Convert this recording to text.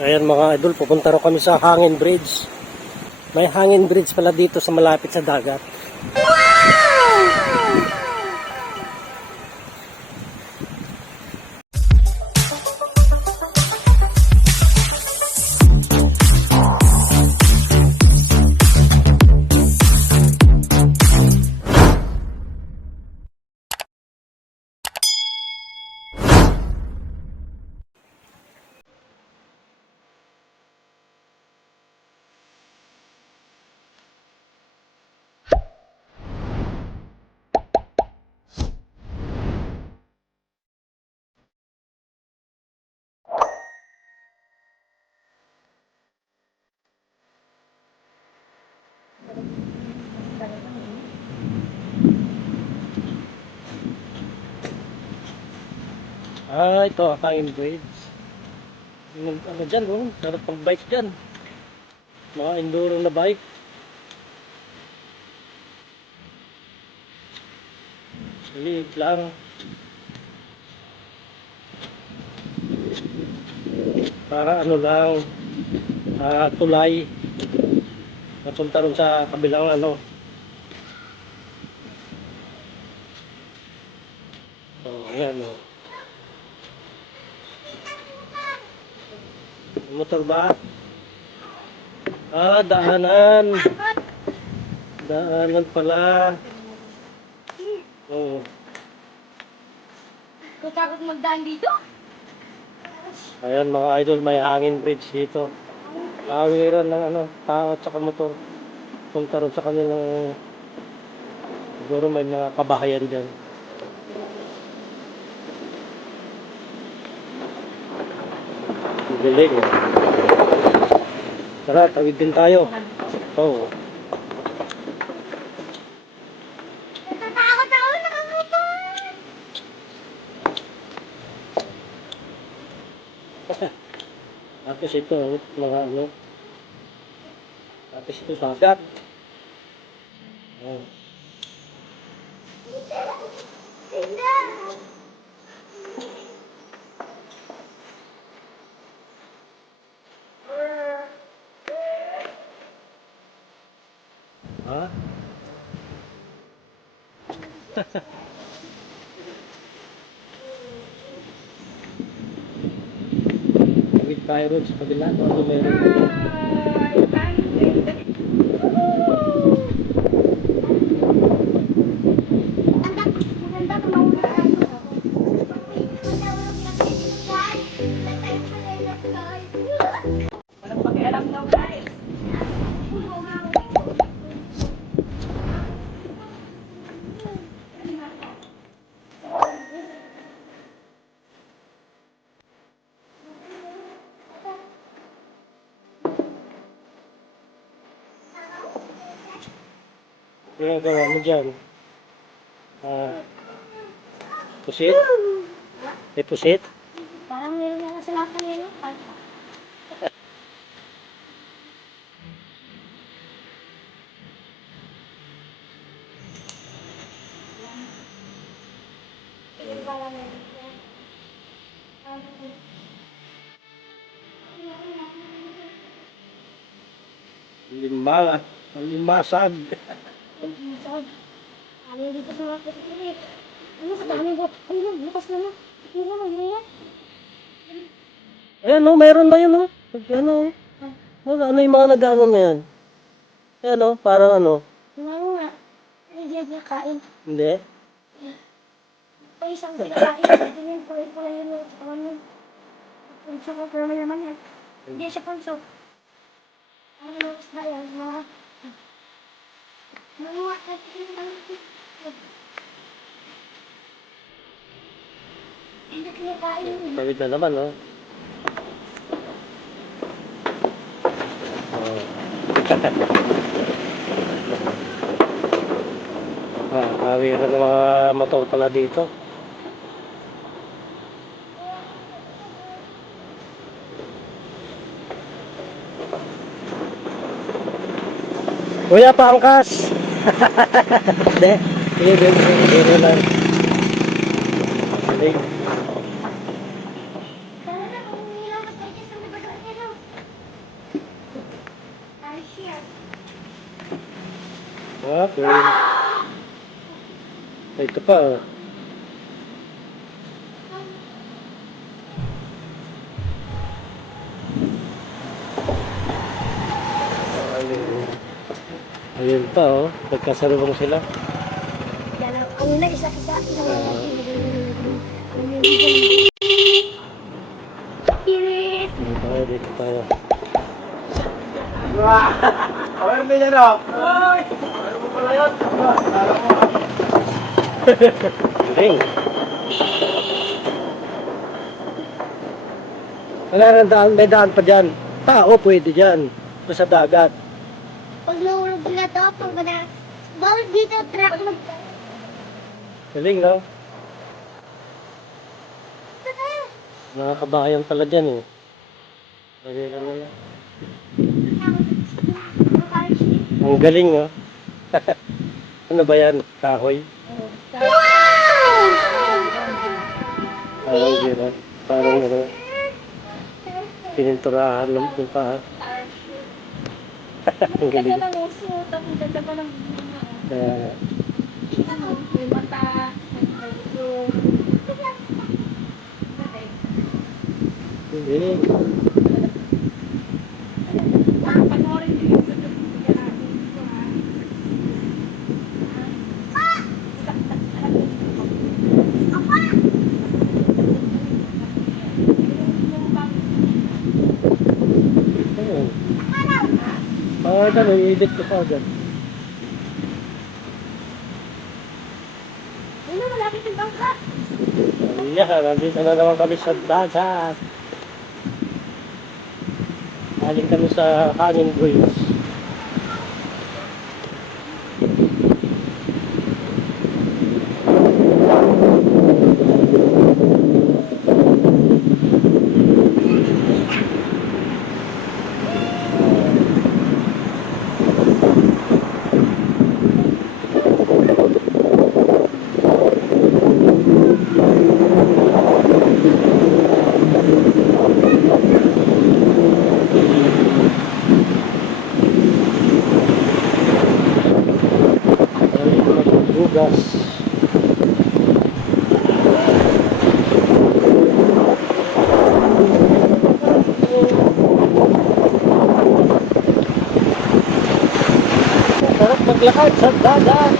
Ayan mga idol, pupunta rin kami sa Hangin Bridge. May Hangin Bridge pala dito sa malapit sa dagat. Ito, Hangin Bridge. Yung ano dyan, sarap pang bike dyan. Mga enduro na bike. Liit lang. Para ano lang, tulay. Napunta rin sa kabilang ano. Ayan o. Motor ba? Daanan. Daanan pala. Oo. Katakot magdaan dito? Ayan mga idol, may Hangin Bridge dito. Kawiran ng ano, tao at saka motor. Punta rin sa kanilang, siguro may mga kabahayan dyan. Galing. Tara, tawid din tayo. Oo. Natatakot ako, nakakatakot! Tapos ito, mga ano. Tapos ito, dagat. Oh. Ha? Tawid tayo ron sa kabila. Ano meron? Maganda kung mauna tayo. Walang pakialam daw guys. Yung gawa mo dyan. Pusit? May pusit? Parang meron na sila kanina. Limasag. Ano dito sa mga pagkakilit? Ano sa dami ko? Ano, bukas na na. Ano na yan? Ayan o, mayroon na yun o. Ano o. Ano yung mga nag-ano na yan? Ayan o, parang ano. Ano nga? Hindi niya kain. Hindi. Pa isang pinakain. Hindi niya pala yun. Ano? Punso ko pero may naman yan. Hindi siya punso. Ano na yan? Mga... Mga... Hindi niya kain. Tawid na naman o. Kawiran ng mga motor pala dito. Kuya, paangkas! Hindi. Hindi lang. Hindi. Tara na, kung hindi lang kapag sa mga bago. Ayun. Ito pa, oh. Ayun. Ayun pa, oh. Nagkasalubong sila. Yan ang ano na isa-isa. Irit! Dito tayo, dito tayo. Ay, may yan o. Ay! Ano mo pala yun? Akala mo. Galing. Wala nang daan, may daan pa dyan. Tao pwede dyan. Ito sa dagat. Pag nahulog na to, pag na... Bakit dito truck mag... Galing, no? Mga kabahayan pala dyan, eh. Lagay ka na lang. Ang galing, no? Ano ba yan? Kahoy? Parang gano'n. Parang gano'n. Pininturahan ng pa. Ang galing. Ganda ng uso, tapos ganda pa ng may mata, may uso. Ang galing. Panoorin niyo yung video natin dito, ha? Ayun. Ito, naiibit ko pa agad. Ano, malapit yung bangka. Yeah, nandito na naman kami sa dagat. Aling kami sa Hangin Bridge. Nandito na yung bugas. Sarap maglakad sa dagat.